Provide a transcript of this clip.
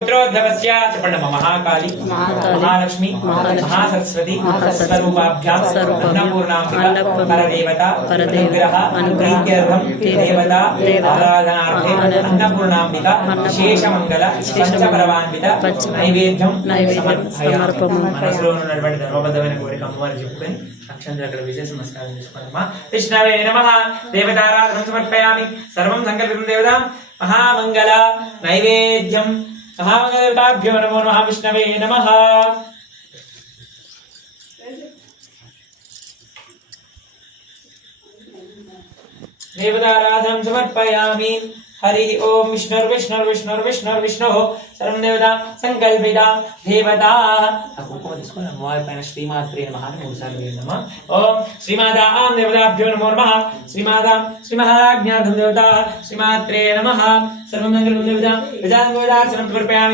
पुत्रोद्भवस्य महाकाली महालक्ष्मी महासरस्वती स्वरूपाभ्यां अन्नपूर्णांबिका परदेवता अनुग्रह देवता आराधनार्थे अन्नपूर्णांबिका विशेषमंगल पंचपरवान्वित नैवेद्यं समर्पयामि మనసులో ఉన్నటువంటి ధర్మబద్ధమైన కోరిక అమ్మవారికి చెప్పుకొని అక్షంతలు అక్కడ విశేష నమస్కారం చేసుకుంటామా. విష్ణవే నమః దేవతారాధనం సమర్పయామి. సర్వం సంకల్పితం దేవతాం మహామంగళ నైవేద్యం महादेवताभ्यो नमो नमः. विष्णवे नमः. देवताराधनं समर्पयामि. हरि ओम विष्णुर्विष्णुर्विष्णुर्विष्णुर्विष्णुः सर्वं देवता संकल्पिता देवता कुकुम తీసుకొని అమ్మవారి పైన శ్రీమాత్రే నమః అని మూడుసార్లు నమః. ఓం శ్రీమాతాం దేవతాభ్యో నమో నమః. శ్రీమాతాం శ్రీమహాజ్ఞాతం దేవతా శ్రీమాత్రే నమః. సర్వం సంకల్పితం దేవతా ప్రజాంగోదార్చనం సమర్పయామి.